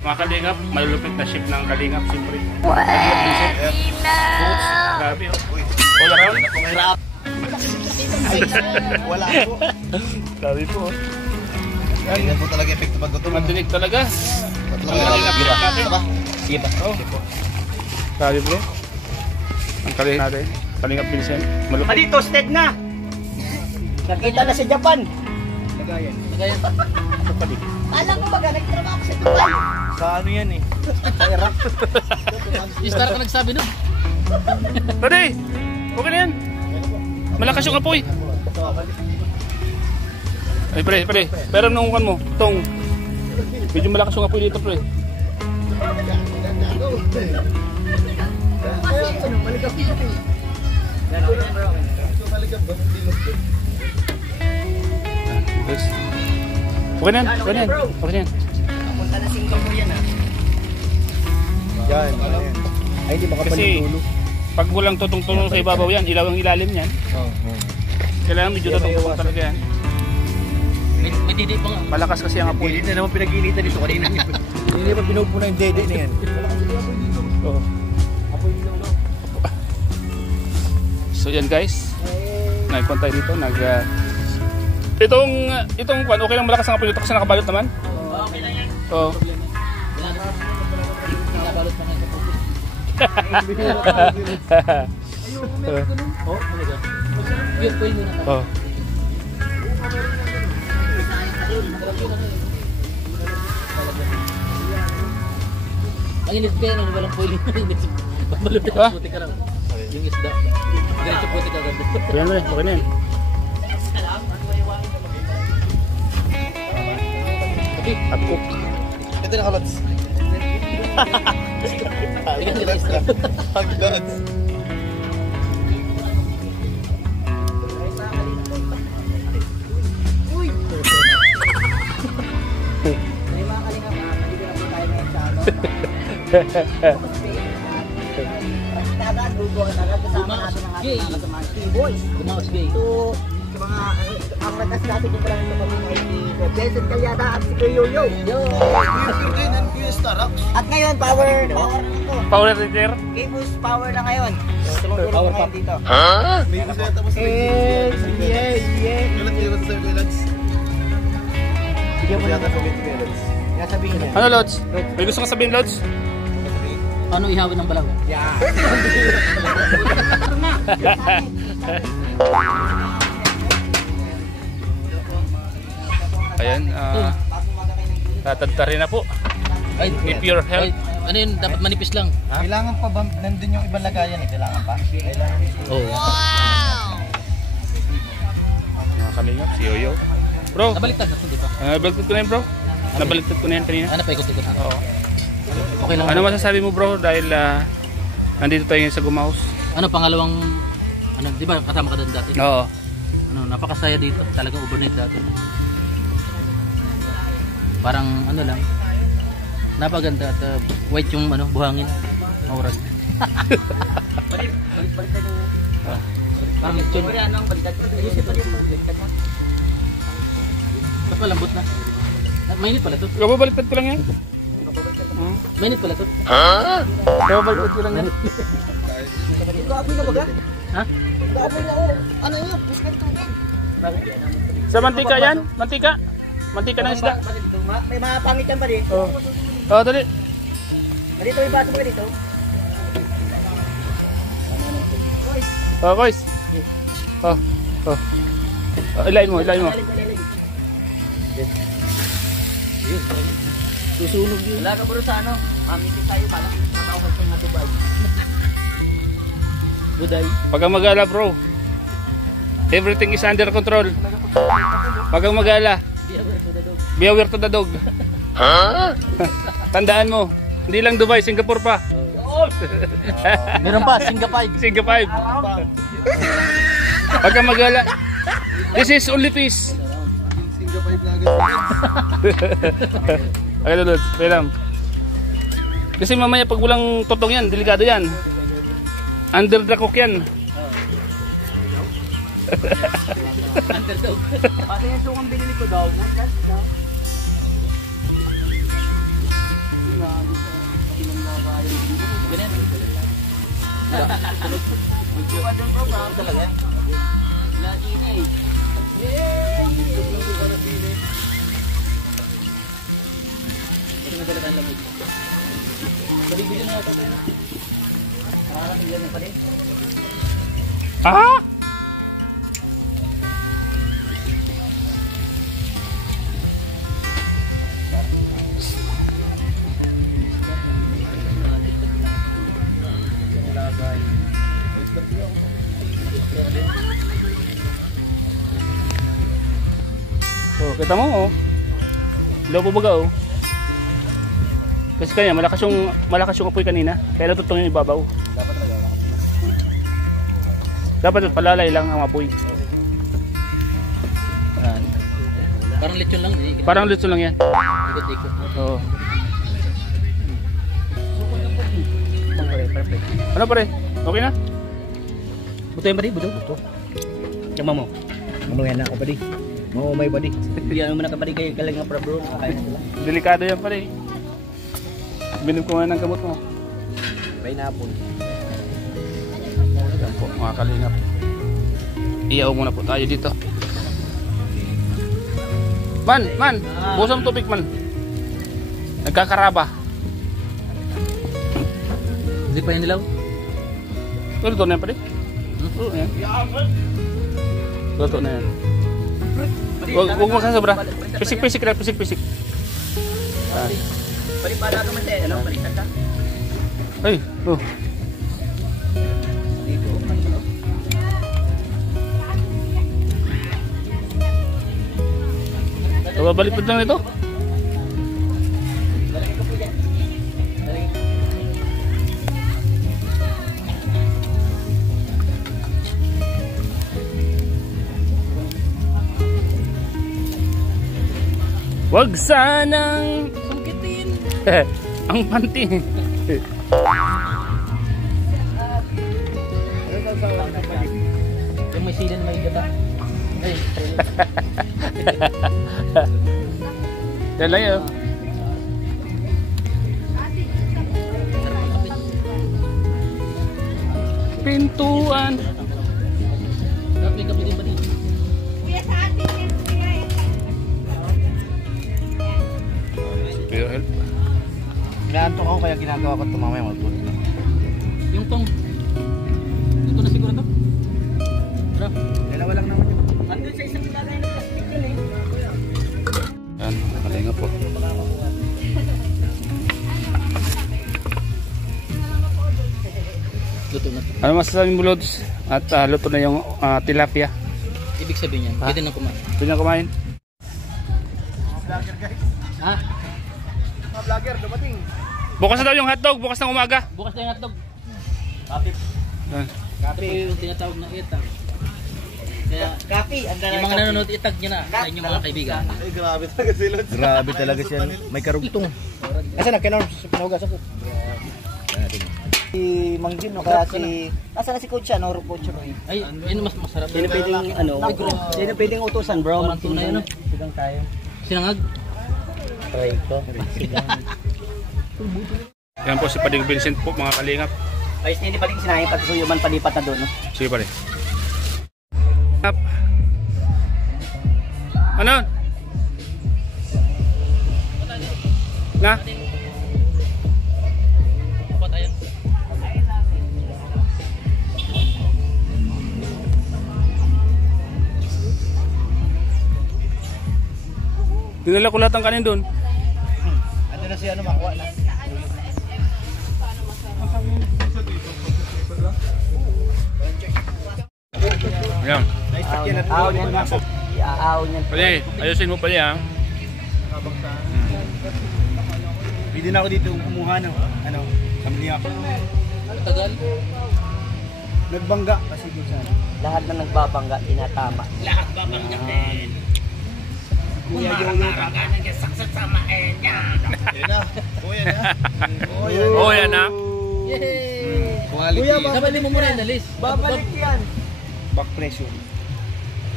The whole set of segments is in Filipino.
Mga kalingap, malulupit na ship ng kalingap, siyempre. Grabe, oh. All around? Wala po. Grabe po, oh. Yan po talaga epekto pag gutom. Mandinig talaga. Ang kalingap ship natin. Sige ba? Oh. Grabe bro. Ang kalingap natin. Kalingap Vincent. Malupit. Mali, toasted na. Nakita na sa Japan. Lagayan. Ito pali. Alam mo ba, nagtrabaho sa Japan. Sa ano yan eh? Sa Iraq. Star ka nagsabi no? Pwede! Okay na yan. Malakas yung apoy. Ay pre. Pero nung kan mo, tong. Medyo malakas yung apoy dito pre. Okay na yan. Punta na Singapore yan ah. Yan. Ay, hindi Kasi makapalutulo. pag walang tutong-tunong sa ibabaw yan, ilaw ang ilalim yan. Kailangan medyo tutong-tunong talaga yan. May didi pa nga. Malakas kasi ang apoy. Hindi na naman pinag-iinitan dito kanina. Hindi pa pinupuna yung dede na yan. Oo. So yan guys. Nagpunta tayo dito. Itong kwan, okay lang malakas ang apoy dito kasi nakabalot naman. Okay lang yan. Oo. Nakabalot pa nga ito. Yun po yun na. Oh. Ang init kaya nang walang foil. Babalot na puti ka lang. Yung isda. Ganito puti ka agad. Yan na, okay na yan. At cook. Ito na kalots. Pag-lods. Gumawas gay. Ito, mga ang natas natin yung parang ito kami ay Vincent Calyada at si Kuya Yoyo. At ngayon, power na ito. Power Ranger. K-Boost power na ngayon. Tulong-tulong na ngayon dito. May gusto yata mo sa Bigyan mo yata sa Lods. Kaya sabihin niya. Ano Lods? May gusto ka sabihin Lods? Ano ihawin ng balaw? Yeah. Ayan, tatadta rin na po. Ay, If your health. ano yun? Dapat manipis lang. Kailangan pa ba? Nandun yung ibang lagayan eh. Kailangan pa? Oo. Mga kalingap, si Yoyo. Bro, Nabaliktad na ito, di ba? nabaliktad ko na yan bro. Nabaliktad ko na yan kanina. Ano pa ikot-ikot? Oo. Okay lang. Ano masasabi mo bro dahil nandito tayo ngayon sa Gumaos? Ano pangalawang ano, di ba kasama ka doon dati? Oo. Ano, napakasaya dito. Talagang overnight dati. Parang ano lang. Napaganda at white yung ano, buhangin. Oras. Parang lechon. Ano ang baliktad ko? Ayusin pa rin yung baliktad mo. Ba't malambot na? Mainit pala to. Kababaliktad ko lang yan. Mainit pala to. Kababaliktad ko lang yan. Kaapoy na baga? Ha? Kaapoy na oh. Ano yun? Biskan tubig. Sa mantika yan? Mantika? Mantika ng isda? May mga pangit yan pa rin. Oo. Oo, dali. Dito may baso pa dito. Oh, guys. Oh. Ilayin mo. Susunog yun. Wala ka bro sa ano? Mamitin tayo pala. Matawag sa matubay. Buday. Pag ang mag-ala bro, everything is under control. Pag ang mag-ala, be aware to the dog. Tandaan mo, hindi lang Dubai, Singapore pa. Meron pa, Singapore. Singapore 5. Pag ang mag-ala, this is only fish. Singapore vlogger. Okay, Lord, pairam. Kasi mamaya pag walang totong yan, delikado yan. Under the cook yan. Underdog. Kasi yung sukang binili ko daw. Talaga. Lagi na eh. Ito na talaga ang lamig. Balik-bili na ako tayo. Nakakating yan pa rin. Ah! Oh, kita mo oh. Lobo baga oh. Kasi kaya malakas yung apoy kanina. Kaya natutong yung ibabaw. Dapat talaga. Dapat palalay lang ang apoy. Yan. Parang lechon lang eh. Parang lutso lang yan. Ikot-ikot. Oo. Perfect. Ano pare? Okay na? Buto yan ba di? Buto? Buto. Tama mo. Ano yan na ako ba di? Oo, may ba di? Bigyan mo na kabali kayo galing nga para bro. Kakain na sila. Delikado yan pare. Binom ko nga ng gamot mo. Pineapple. Yan po mga kalingap. Iyaw muna po tayo dito. Man! Busang tubig man. Nagkakaraba. Hindi pa yan nilaw? Luto na yan pare. Oo yan. Luto na yan. Huwag magkasobra. Pisik-pisik na, pisik-pisik. Palipada ka man tayo. Ano? Baliktad ka? Ay, oh. Balipad lang ito. Wag sanang sungkitin ang panty. Yung may silan may gata. Ay. Yan lang yun. Pintuan. Kapi din ba dito? Pero help. Inaantok ako kaya ginagawa ko ito mamaya magpulit. Yung tong. Ito na siguro to. Tara. Dalawa lang naman yun. Andun sa isang lalay ng plastic yun eh. Yan, malinga po. Luto na. Ano masasabi mo Lods? At luto na yung tilapia. Ibig sabihin yan. Pwede na kumain. Pwede na kumain. Vlogger guys. Ha? Mga vlogger dumating. Bukas na daw yung hotdog, bukas ng umaga. Bukas na yung hotdog. Kapit. Yan. Kapit yung tinatawag na itag. Kaya Kapi, ang yung mga nanonood itag nyo na sa inyong mga kaibigan. Ay, grabe talaga si Lods. Grabe talaga siya. May karugtong. Kasi nagkinorm sa pinahugas ako. Si Mang Jim, no? Kaya si... Nasaan na si Coach siya, no? Coach Roy. Ay, yun mas masarap. Sino pwedeng, ano? Sino pwedeng utusan, bro? Parang tunay, ano? Sigang tayo. Sinangag. Try ko. Yan po si Pading Vincent po mga kalingap. Ayos na hindi paling sinahin, pati suyuman palipat na doon, no? Sige pare. Up. Ano? Na? Apat ayan. Dinala ko lahat ng kanin doon. Ano na siya, ano, makuha na. Ayan. Na-start yan at Aaw niyan. Iaaw niyan. Pali, ayusin mo pali ha. Pwede na ako dito kumuha ng, ano, kamili ako. Tagal. Nagbangga kasi kung saan. Lahat na nagbabangga, tinatama. Lahat babangga din. Kuya Yolo ka. Yan na. Kuya na. Oh, yan ha. Yay! Quality. Dapat di mo muna inalis. Babalik yan. Back pressure.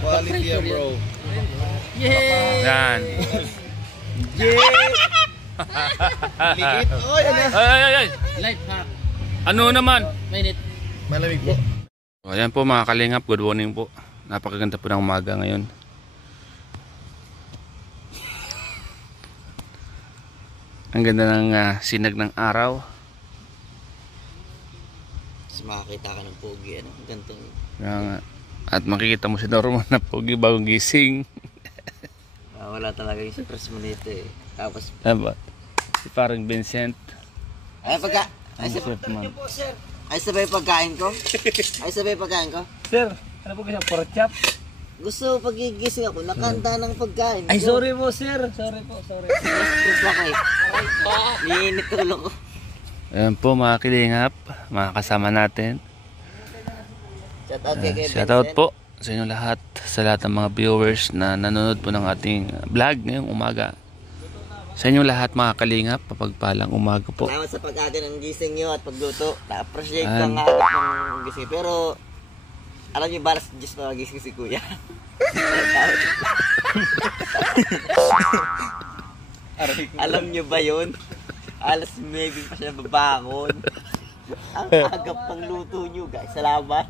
Quality yan bro. Yay! Yan. Likit. Oh, yan na. Ay. Life hack. Ano naman? Mainit. Malamig po. So, ayan po mga kalingap, good morning po. Napakaganda po ng umaga ngayon. Ang ganda ng sinag ng araw. Mas makakita ka ng pogi, ano? Ganito. At makikita mo si Norman na pogi bagong gising. Wala talaga yung stress mo nito eh. Tapos, Diba? Si parang Vincent. ay pagka... Ay sabay pagkain ko? Ay sabay pagkain ko? Sir, ano po kasi pork chop? Gusto pagigising ako, nakanta ng pagkain. Ay, sorry po, sir. Sorry po, sorry. Stress ako eh. Niinit ulo ko. Ayan po mga kalingap, mga kasama natin. Shout out kay Shoutout po sa inyo lahat, sa lahat ng mga viewers na nanonood po ng ating vlog ngayong umaga. Sa inyo lahat mga kalingap, papagpalang umaga po. Salamat sa pag-aga ng gising nyo at pagluto. Na-appreciate ko Ayan. ang agad ng gising. Pero, alam nyo, balas Diyos na magising si Kuya. Alam nyo ba yun? Alas 9 pa siya babangon. Ang agap pang luto nyo, guys. Salamat.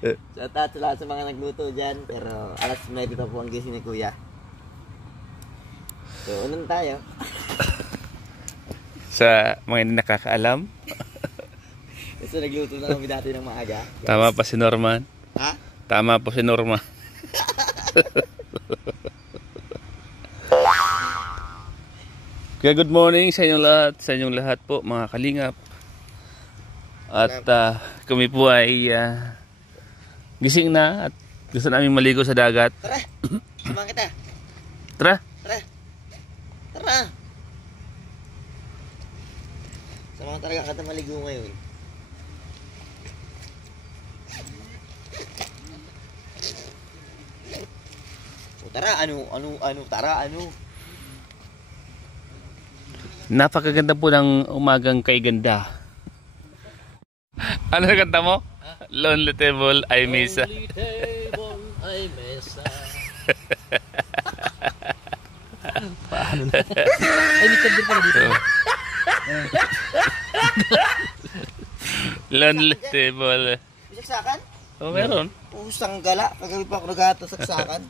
Shout out sa lahat sa mga nagluto dyan. Pero alas 9 pa po ang gising ni Kuya. So, unang tayo. Sa mga hindi nakakaalam, Kasi nagluto na kami dati ng maaga. tama pa si Norman. Ha? Tama po si Norman. Kaya good morning sa inyong lahat po mga kalingap. At kami po ay gising na at gusto namin maligo sa dagat. Tara! Samahan kita! Tara! Tara! Tara! Samahan talaga kita maligo ngayon. O tara, tara, Napakaganda po ng umagang kay ganda. Ano na kanta mo? Lonely Table ay Misa. Lonely table ay mesa. Paano na? Ay, may din pala dito. Lonely Table. May saksakan? Oh, meron. Pusang gala. Kagabi pa ako naghato saksakan.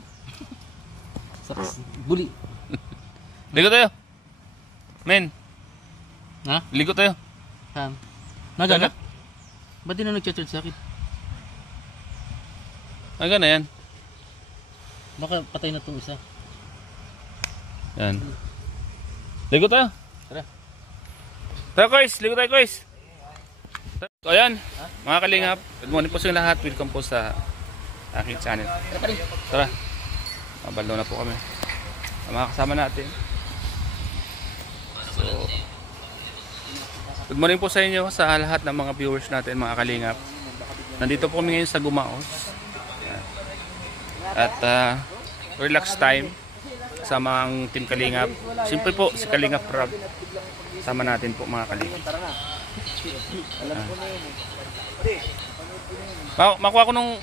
Buli. Ligo tayo. Men. Ha? Ligo tayo. Nagana? Ba't di na nag-chat sa akin? Aga na yan. Baka patay na itong isa. Yan. Ligo tayo. Tara. Tara, Kois. Ligo tayo, Kois. So, ayan. Mga kalingap. Good morning po sa inyo lahat. Welcome po sa aking channel. Tara. Mabalo na po kami. Ang mga kasama natin. So, good morning po sa inyo sa lahat ng mga viewers natin, mga kalingap. Nandito po kami ngayon sa Gumaos. Ayan. At relax time sa mga team Kalingap. Simple po si Kalingap Rob. Sama natin po mga kalingap. Makuha ko nung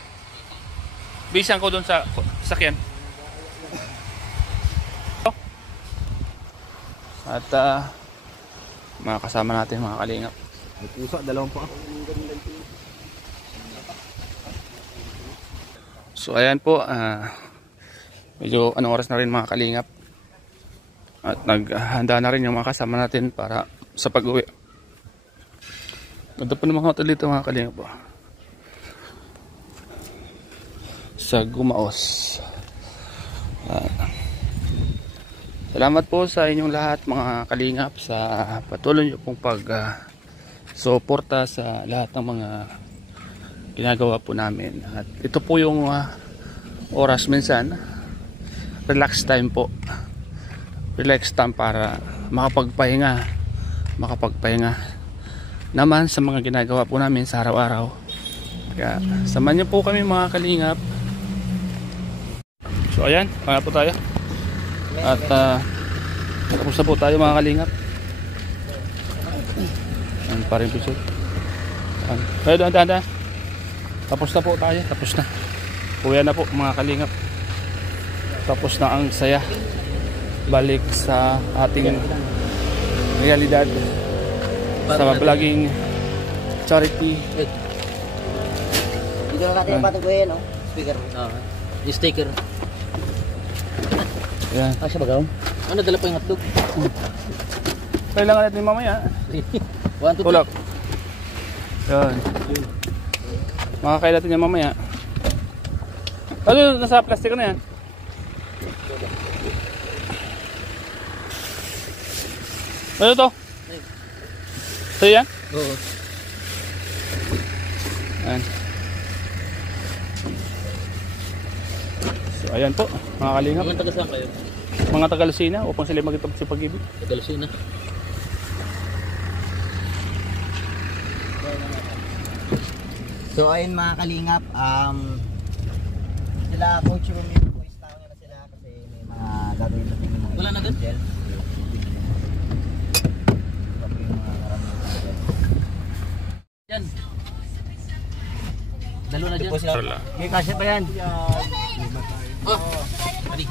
bisan ko doon sa sakyan. At mga kasama natin mga kalingap. May pusa, dalawang pa. So ayan po, medyo anong oras na rin mga kalingap. At naghanda na rin yung mga kasama natin para sa pag-uwi. Ganda po ng mga hotel dito mga kalingap po. Sa Gumaos. Salamat po sa inyong lahat mga kalingap sa patuloy nyo pong pag-suporta sa lahat ng mga ginagawa po namin. At ito po yung oras minsan, relax time po. Relax time para makapagpahinga naman sa mga ginagawa po namin sa araw-araw. Kaya samahan nyo po kami mga kalingap. So ayan, kaya po tayo. At tapos na po tayo mga kalingap. Ayan pa rin episode. Tayo dahan-dahan. Tapos na po tayo. Tapos na. Uwi na po mga kalingap. Tapos na ang saya. Balik sa ating realidad sa vlogging charity. Dito na natin yung patuguhin, no? Speaker. Yung sticker. Yan. Siya bagaw? Ano, dala pa yung hotdog? Kailangan natin mamaya. 1, 2, 3. Tulak. Yan. Makakain natin yan mamaya. Ano, nasa plastic na yan? Ano to? Sa'yo yan? Oo. Ayan. So ayan po, mga kalingap. Mga taga saan kayo? Mga Tagalasina upang sila magtapos sa pag-ibig. Tagalasina. So ayun mga kalingap, sila Coach Romeo, voice tao na sila kasi may mga gagawin sa tingin mga Wala na din? gel. Ito po yung mga karamihan gel. Yan. Dalo na dyan. Ito po sila. Okay, kasya pa yan. Oh, adi.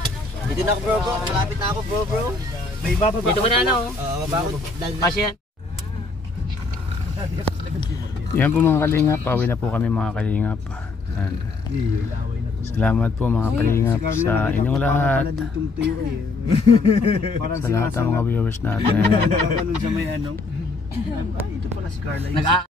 Dito na ako bro. Malapit na ako bro. May iba pa ba? Dito ka na ano? Baba ko. Kasya yan. Yan po mga kalingap, pauwi na po kami mga kalingap. Ayan. Salamat po mga kalingap sa inyong lahat. Sa lahat ng mga viewers natin. Sa may ano. Ito pala si Carla.